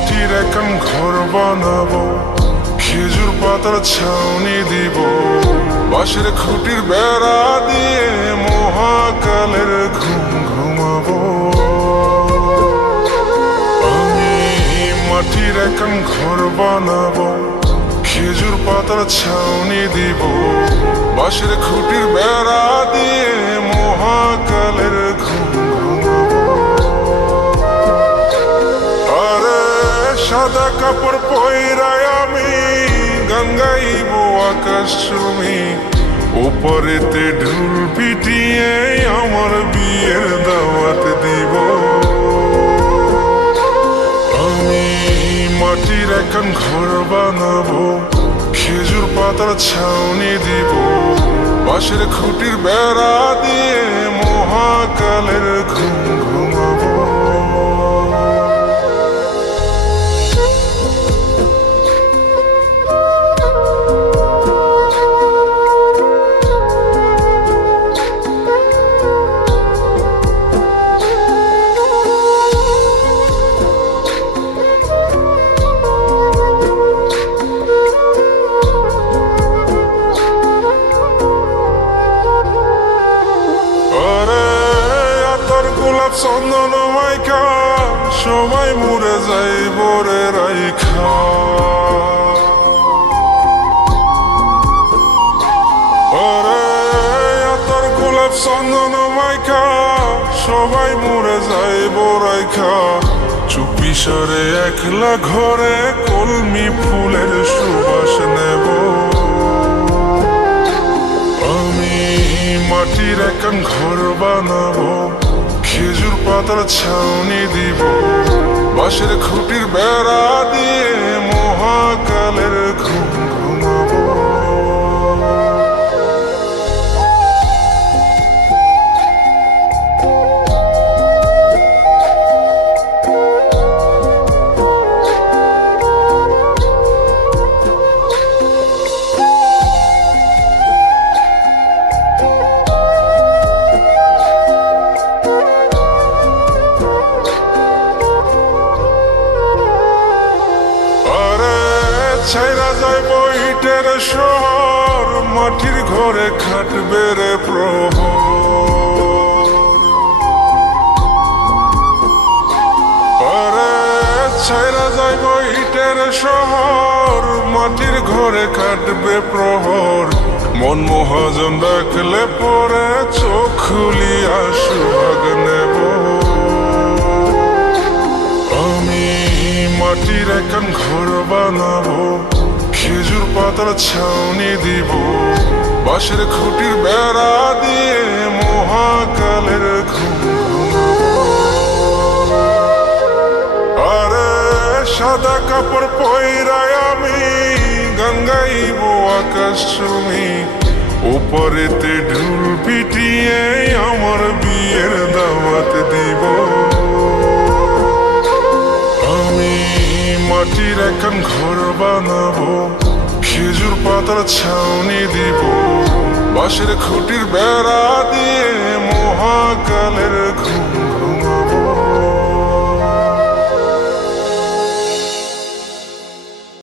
মাটির এখন ঘর বানাবো, খেজুর পাতার ছাউনি দিব, বাঁশের খুঁটির বেড়া দিয়ে মহাকালের ঘুম ঘুমাবো। আমি মাটির এখন ঘর বানাবো, খেজুর পাতার ছাউনি দিব, বাঁশের খুঁটির বেড়া দিয়ে মহাকালের ঘুম ঘুমাবো। আরে সাদা কাপড় পয়রায় আমি গান গাইব আকাশ চুমি, ওপরেতে ঢোল পিটিয়ে আমার বিয়ের দাওয়াত দিব। আমি মাটির এখন ঘর বানাবো, খেজুর পাতার ছাউনি দিব, বাঁশের খুঁটির বেড়া দিয়ে মহাকালের ঘুম ঘুমাবো। চন্দন মাইকা সবাই মরে যাই বরে রাইখা, আরে তোর গোলাপ চন্দন মাইকা সবাই মরে যাই বরাইখা, চুপি সরে একলা ঘরে কলমি ফুলের সুবাস নেব। আমি মাটির এখন ঘর বানাবো, খেজুর পাতার ছাউনি দিব, বাঁশের খুঁটির বেড়া দিয়ে মহাকালের ঘুম ঘুমাবো। ছাইরা যাইব ইটের শহর, মাটির ঘরে খাটবে রে প্রহর। আরে ছাইরা যাইব ইটের শহর, মাটির ঘরে খাটবে প্রহর। মন মহাজন ডাকলে পরে চোখ খুলিয়া সুহাগ নেব। আমি মাটির এখন ঘর বানাবো, খেজুর পাতার ছাউনি দিব, বাঁশের খুঁটির বেড়া দিয়ে মহাকালের ঘুম ঘুমাবো। আরে সাদা কাপড় পয়রায় আমি গান গাইব আকাশ চুমি, ওপরেতে ঢোল পিটিয়ে আমার বিয়ের দাওয়াত দিব। আমি মাটির এখন ঘর বানাবো, খেজুর পাতার ছাউনি দিব, বাঁশের খুঁটির বেড়া দিয়ে মহাকালের ঘুম